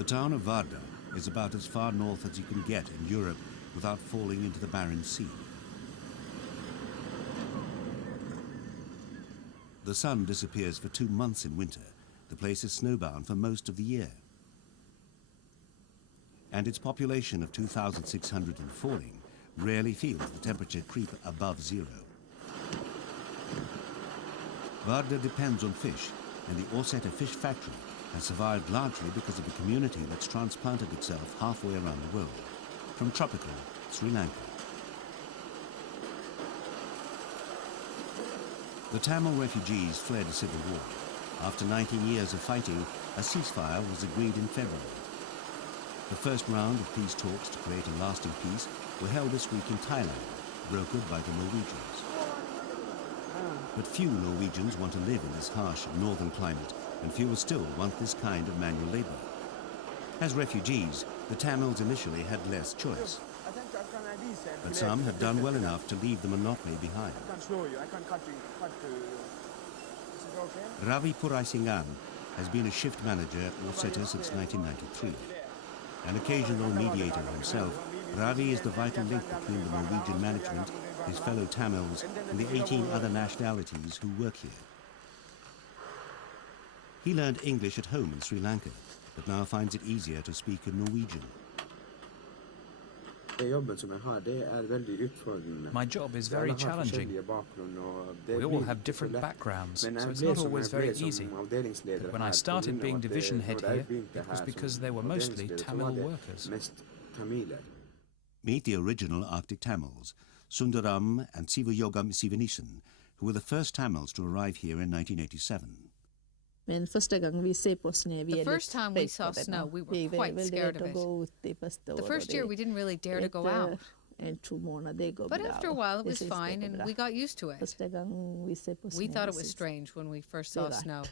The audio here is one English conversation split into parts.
The town of Vardo is about as far north as you can get in Europe without falling into the Barents Sea. The sun disappears for 2 months in winter. The place is snowbound for most of the year. And its population of 2,600 and falling rarely feels the temperature creep above zero. Vardo depends on fish, and the Aarsaether fish factory has survived largely because of a community that's transplanted itself halfway around the world, from tropical Sri Lanka. The Tamil refugees fled a civil war. After 19 years of fighting, a ceasefire was agreed in February. The first round of peace talks to create a lasting peace were held this week in Thailand, brokered by the Norwegians. But few Norwegians want to live in this harsh northern climate, and fewer still want this kind of manual labor. As refugees, the Tamils initially had less choice. But some have done well enough to leave the monotony behind. Ravi Phuraisingan has been a shift manager at Aarsaether since 1993. An occasional mediator himself, Ravi is the vital link between the Norwegian management, his fellow Tamils, and the 18 other nationalities who work here. He learned English at home in Sri Lanka, but now finds it easier to speak in Norwegian. My job is very challenging. We all have different backgrounds, so it's not always very easy. But when I started being division head here, it was because they were mostly Tamil workers. Meet the original Arctic Tamils, Sundaram and Sivayogam Sivanesan, who were the first Tamils to arrive here in 1987. The first time we saw snow, we were quite scared of it. The first year, we didn't really dare to go out. But after a while, it was fine, and we got used to it. We thought it was strange when we first saw snow.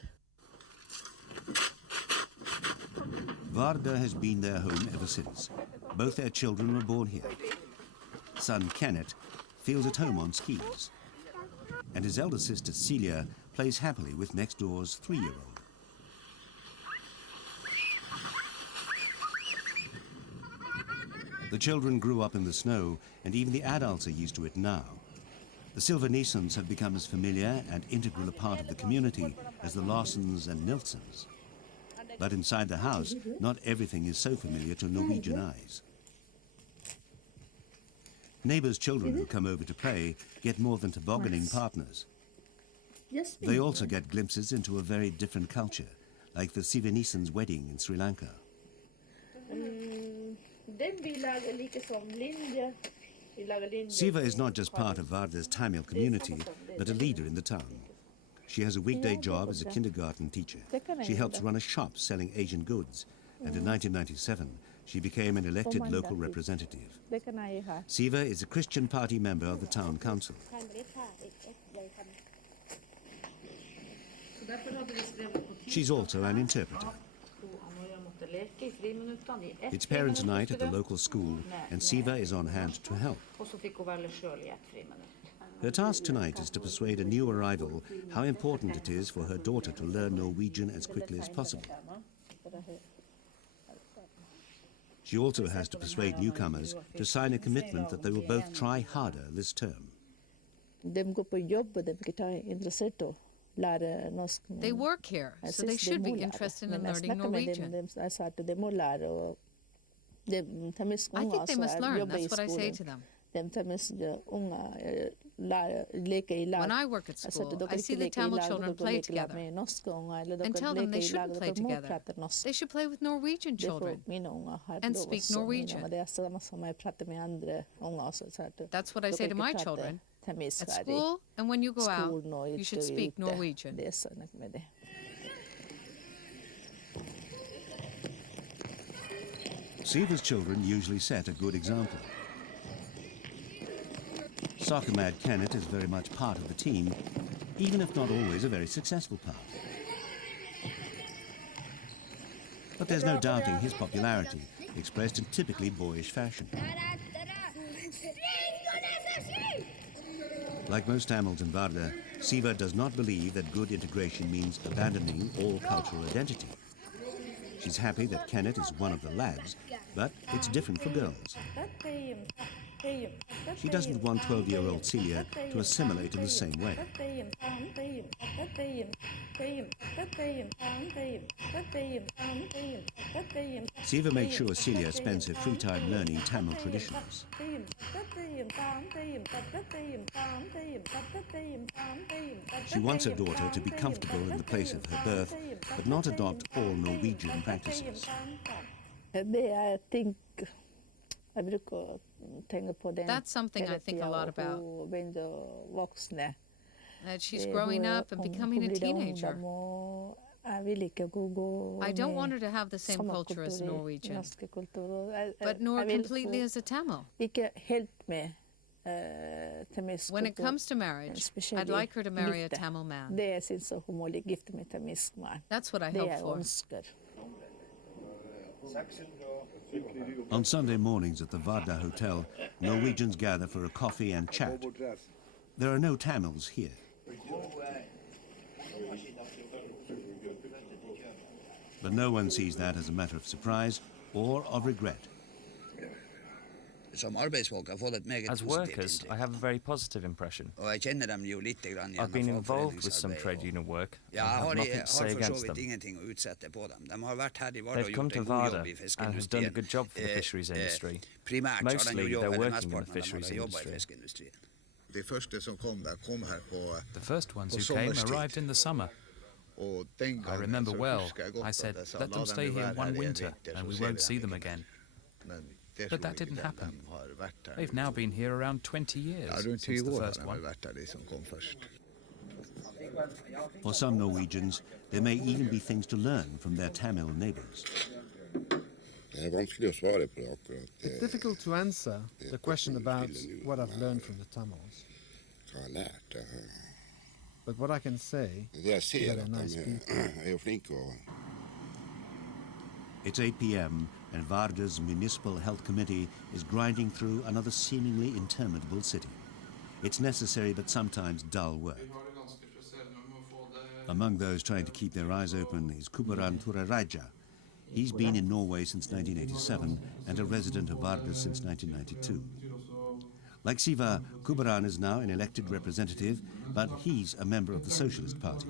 Vardo has been their home ever since. Both their children were born here. Son Kenneth feels at home on skis, and his elder sister Silje plays happily with next door's 3-year-old. The children grew up in the snow, and even the adults are used to it now. The Sivanesesans have become as familiar and integral a part of the community as the Larsens and Nilsons. But inside the house, not everything is so familiar to Norwegian eyes. Neighbours' children who come over to play get more than tobogganing partners. They also get glimpses into a very different culture, like the Sivanesesans' wedding in Sri Lanka. Siva is not just part of Vardo's Tamil community, but a leader in the town. She has a weekday job as a kindergarten teacher. She helps run a shop selling Asian goods, and in 1997, she became an elected local representative. Siva is a Christian Party member of the town council. She's also an interpreter. It's parents' night at the local school, and Siva is on hand to help. Her task tonight is to persuade a new arrival how important it is for her daughter to learn Norwegian as quickly as possible. She also has to persuade newcomers to sign a commitment that they will both try harder this term. They work here, so they should be interested in learning Norwegian. I think they must learn, that's what I say to them. When I work at school, I see the Tamil children play together and tell them they shouldn't play together. They should play with Norwegian children and speak Norwegian. That's what I say to my children. At school and when you go out, you should speak Norwegian. Siva's children usually set a good example. Soccer-mad Kenneth is very much part of the team, even if not always a very successful part. But there's no doubting his popularity, expressed in typically boyish fashion. Like most Tamils in Vardo, Siva does not believe that good integration means abandoning all cultural identity. She She's happy that Kenneth is one of the lads, but it's different for girls. She doesn't want 12-year-old Silje to assimilate in the same way. Siva makes sure Silje spends her free time learning Tamil traditions. She wants her daughter to be comfortable in the place of her birth, but not adopt all Norwegian practices. That's something I think a lot about. That she's growing up and becoming a teenager. I don't want her to have the same culture as a Norwegian, but nor completely as a Tamil. When it comes to marriage, I'd like her to marry a Tamil man. That's what I hope for. On Sunday mornings at the Vardo Hotel, Norwegians gather for a coffee and chat. There are no Tamils here. But no one sees that as a matter of surprise or of regret. As workers, I have a very positive impression. I've been involved with some trade union work and have nothing to say against them. They've come to Vardo and have done a good job for the fisheries industry. Mostly, they're working in the fisheries industry. The first ones who came arrived in the summer. I remember well, I said, let them stay here one winter and we won't see them again. But that didn't happen. They've now been here around 20 years since the first one. For some Norwegians, there may even be things to learn from their Tamil neighbours. It's difficult to answer the question about what I've learned from the Tamils. But what I can say is that they're nice people. It's 8 p.m. and Vardo's Municipal Health Committee is grinding through another seemingly interminable city. It's necessary but sometimes dull work. Among those trying to keep their eyes open is Kuberan Thurairajah. He's been in Norway since 1987 and a resident of Vardo since 1992. Like Siva, Kuberan is now an elected representative, but he's a member of the Socialist Party.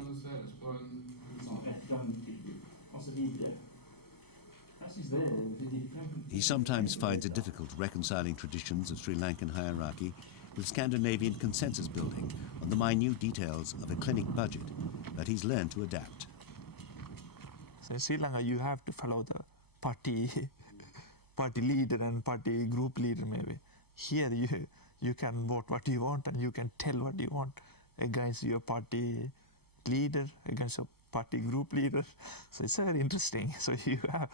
He sometimes finds it difficult reconciling traditions of Sri Lankan hierarchy with Scandinavian consensus building on the minute details of a clinic budget, but he's learned to adapt. So in Sri Lanka, you have to follow the party leader and party group leader maybe. Here you can vote what you want and you can tell what you want against your party leader, against your party group leader. So it's very interesting. So you have,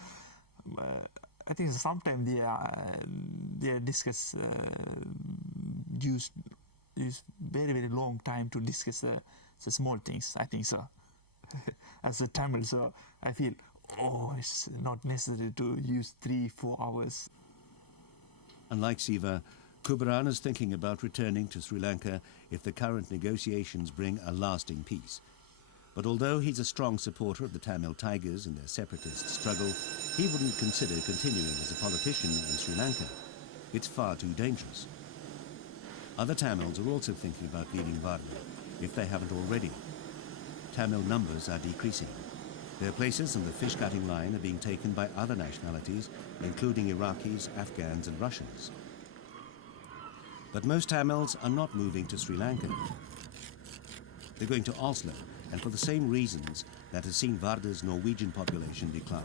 I think sometimes they discuss, use very long time to discuss the small things. I think so. As a Tamil, so I feel, it's not necessary to use 3-4 hours. Unlike Siva, Kuberan is thinking about returning to Sri Lanka if the current negotiations bring a lasting peace. But although he's a strong supporter of the Tamil Tigers in their separatist struggle, he wouldn't consider continuing as a politician in Sri Lanka. It's far too dangerous. Other Tamils are also thinking about leaving Vardo, if they haven't already. Tamil numbers are decreasing. Their places in the fish-cutting line are being taken by other nationalities, including Iraqis, Afghans and Russians. But most Tamils are not moving to Sri Lanka. They're going to Oslo, and for the same reasons that has seen Vardo's Norwegian population decline.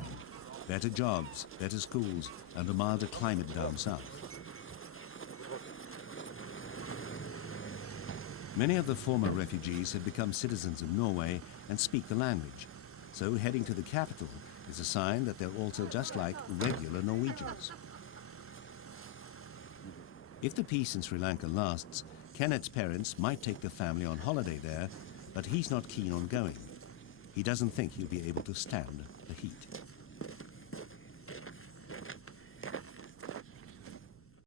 Better jobs, better schools, and a milder climate down south. Many of the former refugees have become citizens of Norway and speak the language, so heading to the capital is a sign that they're also just like regular Norwegians. If the peace in Sri Lanka lasts, Kenneth's parents might take the family on holiday there, but he's not keen on going. He doesn't think he'll be able to stand the heat.